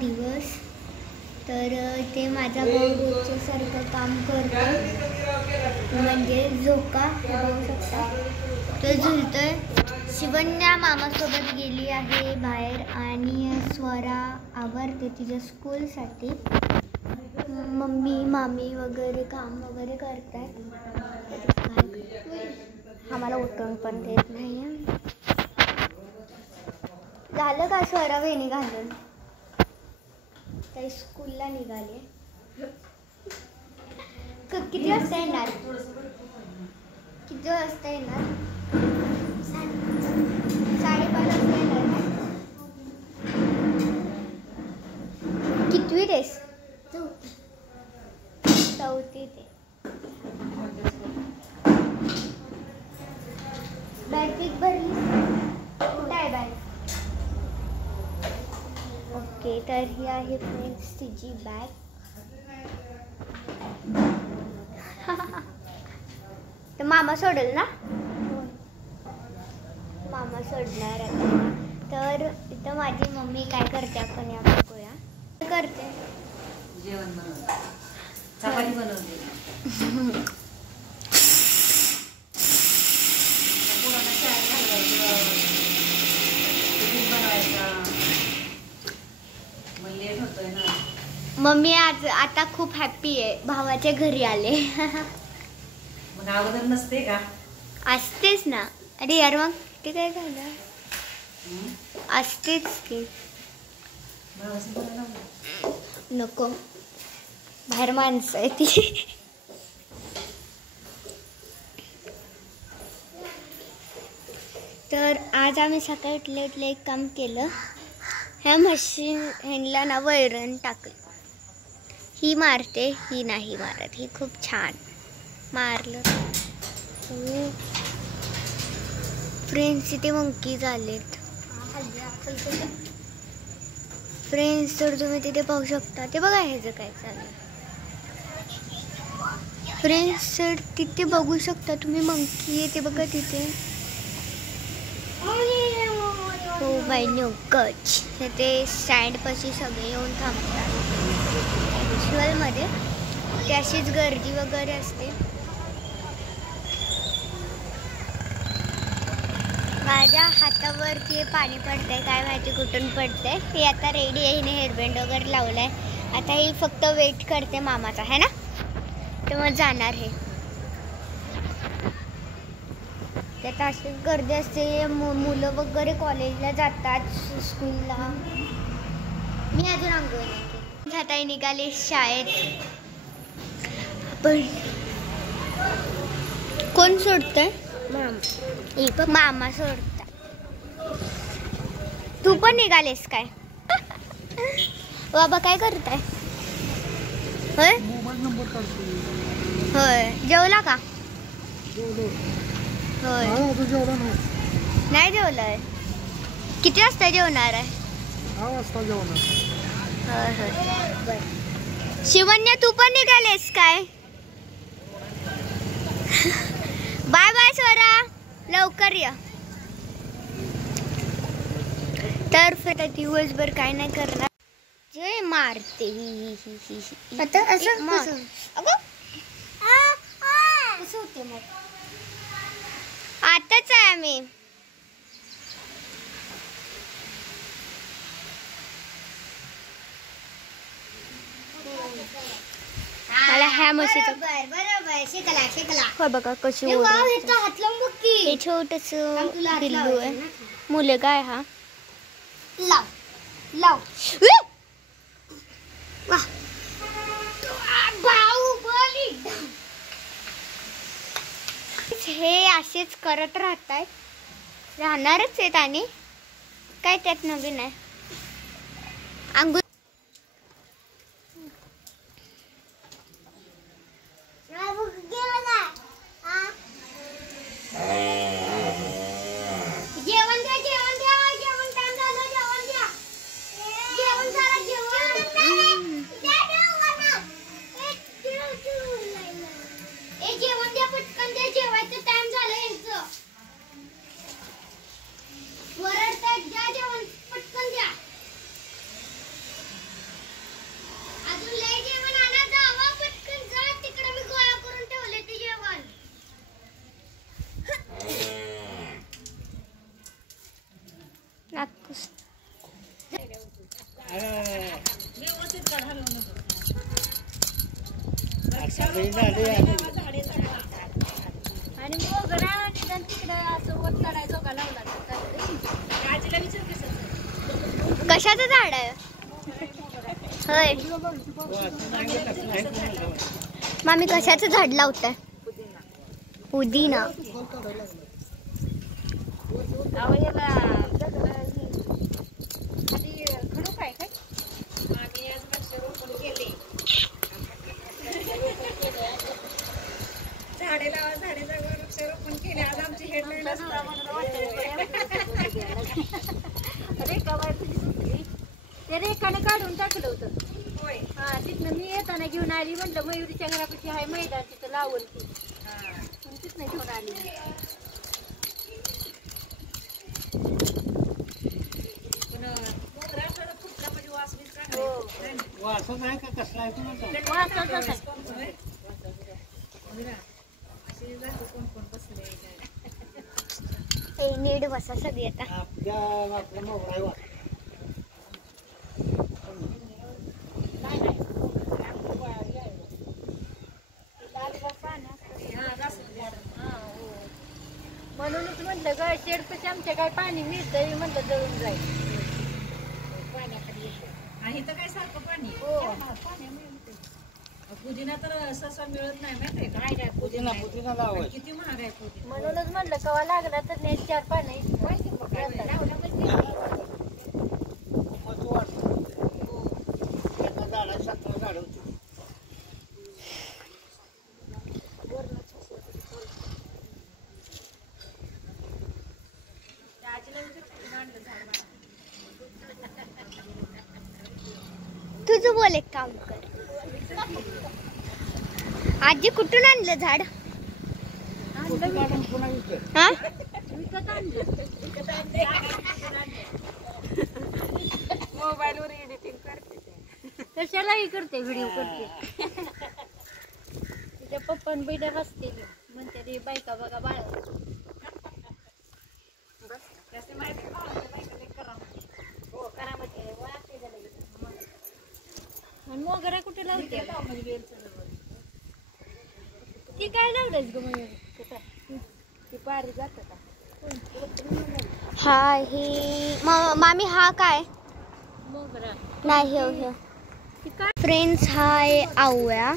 दिवस. तर ते माझा भाऊ रोजच्या सारखं काम करतो, म्हणजे झोका बघू शकता तो झुलतोय. शिवन्या मामासोबत गेली आहे बाहेर आणि स्वरा आवरते तिच्या स्कूलसाठी. मम्मी मामी वगैरे काम वगैरे करतात. आम्हाला उठून पण देत नाही. झालं का स्वरा वेणी घालून? काही स्कूलला निघाले. किती वाजता येणार? किती वाजता येणार? 5:30 वाजता येणार ना? कितवीत आहेस? चौथीत आहे. बॅग पिक भरली? कुठं आहे बॅग? ओके, तर ही आहे फ्रेंड्स तिची बॅग. तर मामा सोडेल ना? मामा सोडणार आता. तर इथं माझी मम्मी काय करते आपण या बघूया. करते जेवण बनवते, चपाती बनवते. मम्मी आज आता खूप हॅप्पी आहे, भावाच्या घरी आले. मग अगोदर नसते का? असतेच ना. अरे यार मग ते काय झालं? असतेच की. नको, बाहेर माणसं आहे ती. तर आज आम्ही सकाळी उठले एक काम केलं. ह्या मशीन ह्यांना ना वैरण टाकलं. ही मारते, ही नाही मारत. ही खूप छान मारलं. फ्रेंड्स इथे मंकीज आलेत. फ्रेंड्स तर तुम्ही तिथे पाहू शकता. ते बघा ह्याचं काय चाललं. फ्रेंड्स तर तिथे बघू शकता तुम्ही मंकी आहे ते बघा तिथे. हो बाय नो कच. ते स्टँडपाशी सगळे येऊन थांबतात. ॲक्च्युअलमध्ये ते अशीच गर्दी वगैरे असते. माझ्या हातावरती पाणी पडतंय, काय माहिती कुठून पडतंय. हे आता रेडी आहे, हिने हेअरबँड वगैरे लावलाय. आता ही फक्त वेट करते मामाचा है ना, तर मग जाणार हे. त्यात अशीच गर्दी असते. मुलं वगैरे कॉलेजला जातात, स्कूलला. मी अजून अंघोळ नाही केली. आता निघाले शाळेत. पण कोण सोडतंय? मामा सोडता. तू पण निघालेस काय? बाबा काय करताय? होय होय. जेवला का? होय. नाही जेवलंय. किती वाजता जेवणार आहे? 6 वाजता जेवणार. होय होय. शिवन्या तू पण निघालेस काय? बाय बाय स्वरा, लवकर या. तर फिर दिवसभर काय नाही करणार. जे मारते आता असं होते. मग आताच आहे आम्ही. मला ह्या म्हशीचं बरोबर बघा कशी हे छोटस पिल्लू आहे. मुलगा आहे हा. लाव लाव. हे असेच करत राहणारच आहेत आणि काय त्यात नवीन आहे. अंगू आणि मोगरा आणि तिकडे असं वर चढायचो का लावला कशाचं झाड आहे होय मामी कशाचं झाड लावताय पुदिना खडू काय काय झाडे लावा झाडे जागा वृक्षारोपण केले आज आमची हेडलाईन ते रेखाने काढून टाकलं होतं होय हा तिथनं मी येताना घेऊन आली म्हटलं मयुरीच्या घरापाशी आहे मैदान तिथं लावल ती तिथनं घेऊन आली पण मोगरा थोडं फुटला म्हणजे वास बीस चांगला हो. येतो. वासच आहे का कसला आहे कुणाचा? वासाचाच आहे. होय. मोगरा. अशी जातो कोण कोण बसले काय. नीट बसा सगळी आता आपला मोगरा आहे वास. हा, जास्त झाड. म्हणूनच म्हटलं गाय शेडपाशी आमच्या काय पाणी मिळतंय म्हटलं जळून जाईल पाण्याखाली येते. आणि इथं काय सारखं पाणी हो पुदिना तर सहसा मिळत नाही माहितीये का पुदिना पुदिना पुदिना लावायचं. किती महाग आहे पुदिना म्हणूनच म्हटलं कवा लागला तर नाही 4 पाणी मग तू वाटतं. एका झाडाला 17 झाडं होती. तुझं बोल एक काम कर आजी कुठून आणलं झाड कुठं काढून पुन्हा विकत. हा मोबाईलवर एडिटिंग करते कशालाही करते व्हिडिओ करते तिच्या पप्पान बैठा हसते म्हणते रे बायका बघा बाळ त्याचे माहिती करा हो करा म्हणजे आणि मोगरा कुठे लावते ती काय लावलंच ग मयूर ती पारी जात का हा ही मामी हा काय मोगरा नाही हे ती काय फ्रेंड्स हाय आवळा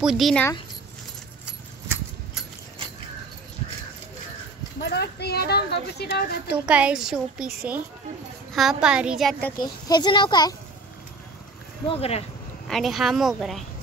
पुदिना मला वाटतं या डांगापाशी लावतात तो काय शो पीस आहे हा पारिजातक आहे ह्याचं नाव काय मोगरा आणि हा मोगरा आहे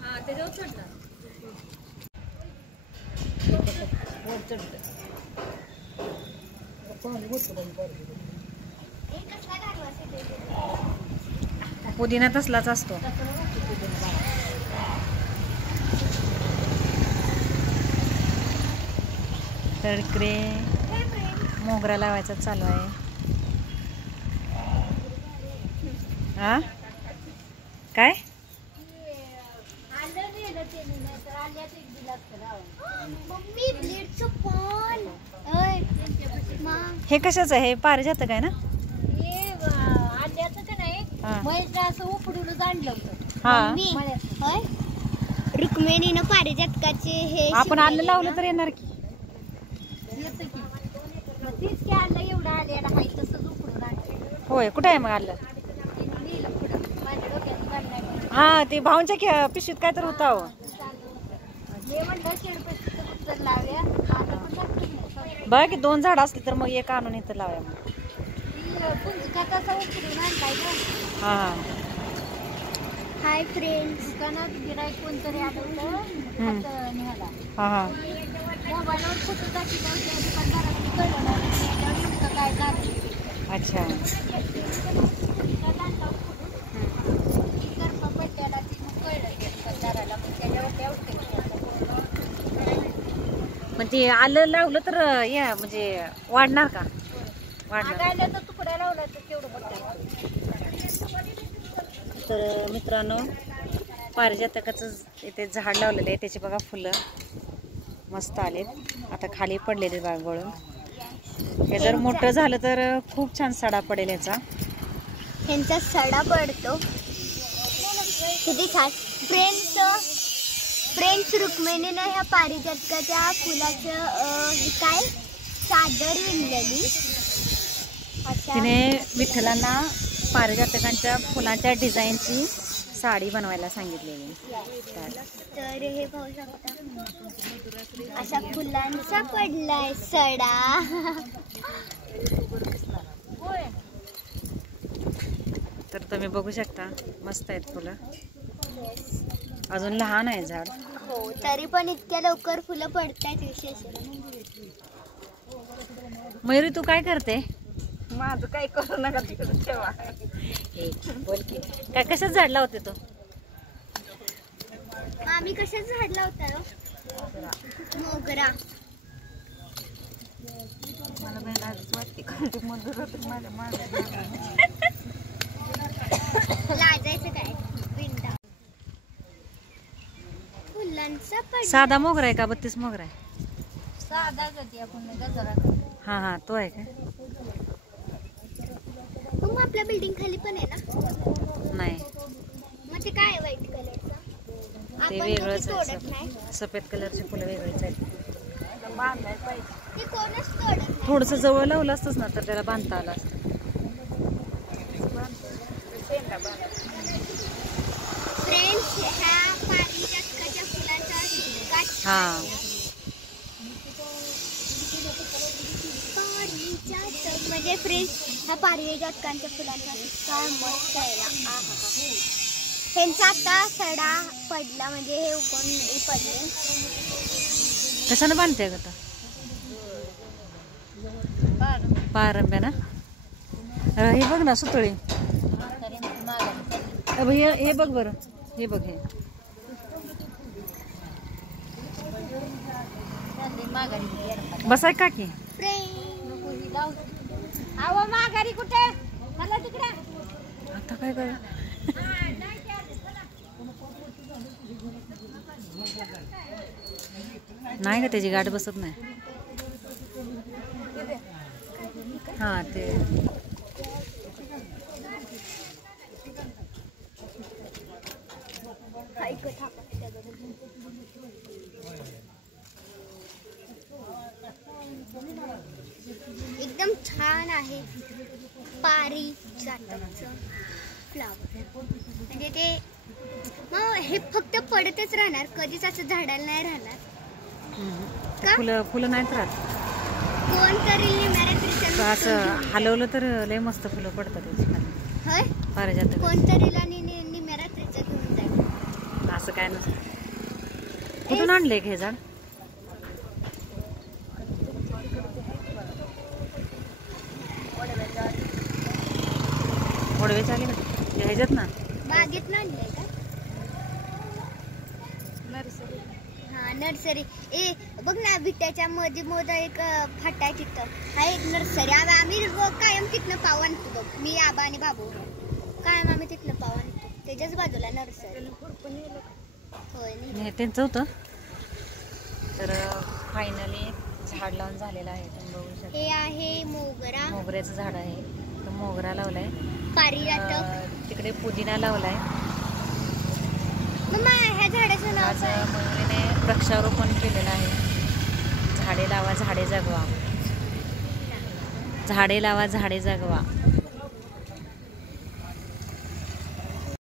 हा त्याच्यावर चढला वर चढलं पुदिना तसलाच असतो तर इकडे मोगरा लावायचा चालू आहे हा काय मम्मी ब्लेडचं पान ओय हे कशाचं आहे हे पारिजातक काय ना हे आल्याचं का नाही हा. म्हैसला असं उपडून आणलं होतं हा मम्मी होय रुक्मिणीनं पारिजातकाचे हे आपण आलं शिवलेले लावलं ना. तर येणार की येतं की मग तीच की आणलं एवढं आल्याला हाय तसंच उपडून आणलं होय कुठे आहे मग आलं नेलं पुढं माझ्या डोक्यात काढणार हा ते भाऊंच्या पिशवीत काय तर होता हो हे म्हणलं शेडपतीचं उत्तर लावूया आता पण लागतं नाही. बघा की 2 झाड असली तर मग एक आणून इथं लावूया मग ती पुंजक्यात असा उपडून आणलाय ना हा हा हाय फ्रेंड्स दुकानात गिराईक कोणतरी आलं होतं हात न्यायला हा हा मोबाईलवर फोटो दाखवला होता दुकानदाराने कळलं नाही त्याच्यावर नेमकं काय झालं अच्छा त्याला ती कळलं दुकानदाराला मग त्याच्यावर मग ते आलं लावलं तर या म्हणजे वाढणार का वाढणार आगायला तर तुकड्या लावला तर केवढं बघताय तर मित्रांनो पारिजातकाचं इथे झाड लावलेलं आहे त्याची बघा फुलं मस्त आलेत आता खाली पडलेले बघा गळून हे जर मोठं झालं तर खूप छान सडा पडेल याचा ह्यांचा सडा पडतो. किती छान. फ्रेंड्स रुक्मिणीने ह्या पारिजातकाच्या फुलाचं काय चादर विणलेली. तिने विठ्ठलांना पारिजातकांच्या फुलांच्या डिझाईनची साडी बनवायला सांगितलेली. तर हे पाहू शकता अशा फुलांचा पडलाय सडा. तर तुम्ही बघू शकता मस्त आहेत फुलं. अजून लहान आहे झाड. हो तरी पण इतक्या लवकर फुलं पडतायत. विशेष मयुरी तू काय करते? माझं काय करू नका ठेवा. बोल की काय कशाच झाड लावते तू? आम्ही कशाच झाड लावता? मोगरा. मला बहीण आधीच वाटते कोणती मजूर होते माझ्या मागे. लाजायचं काय? विंडा फुलांचा पड. साधा मोगरा आहे का 32 मोगरा आहे? साधा गती आपण गजरा. हा हा तो आहे का? मग आपल्या बिल्डिंग खाली पण आहे ना? नाही मग ते काय व्हाईट कलरचं? ते आपण वेगळंच कधी आहे. तोडत नाही. सफेद कलरचे फुलं वेगळेच आहेत. बांधायला पाहिजे. ते कोणच तोडत नाही. थोडस जवळ लावलं असतंच ना तर त्याला बांधता आलं असतं. फ्रेंड्स ह्या पारिजातकाच्या फुलाचा इतका हा पारिजातक म्हणजे फ्रेंड्स ह्या पारिजातकांच्या फुलांचा इतका मस्त आहे ना. ह्यांचा आता सडा पडला म्हणजे हे उगवून पडले. कशानं बांधते ग आता? पारंब्या ना. हे बघ ना सुतळी. हे बघ बरं. हे बघ हे बसाय का की? अहो माघारी कुठे? मला तिकडे. आता काय कर? नाही का त्याची गाठ बसत नाही. हा ते एकदम छान आहे पारिजातकचं फ्लावर. म्हणजे ते मग हे फक्त पडतच राहणार, कधीच असं झाडाला नाही राहणार का? फुलं नाहीत राहत. कोणतरी असं हलवलं तर लय मस्त फुलं पडतात त्याची. होय पारिजातक कोणतरी निम्यारात्रीचं घेऊन जाईल. असं काय नसतं. कुठून आणलंय हे झाड? वडवेच आले का ह्याच्यात ना? बागेत आणलंय का? नर्सरी. हा नर्सरी. ए बघ ना विट्याच्या मध्ये मोठा एक फाटा आहे तिथं. हा एक नर्सरी. आम्ही कायम तिथनं पाव आणतो बघ. मी आबा आणि बाबू कायम आम्ही तिथनं पाव आणतो. त्याच्याच बाजूला नर्सरी. होय हे त्यांचं होतं. तर फायनली झाड लावून झालेलं आहे. तुम्ही बघू शकता. हे आहे मोगरा. मोगऱ्याचं झाड आहे. तर मोगरा लावलाय. पारिजातक. तिकडे पुदिना लावलाय. मम्मा ह्या झाडाचं नाव आज काय? मयुरीने वृक्षारोपण केलेलं आहे. झाडे लावा झाडे जगवा. झाडे लावा झाडे जगवा.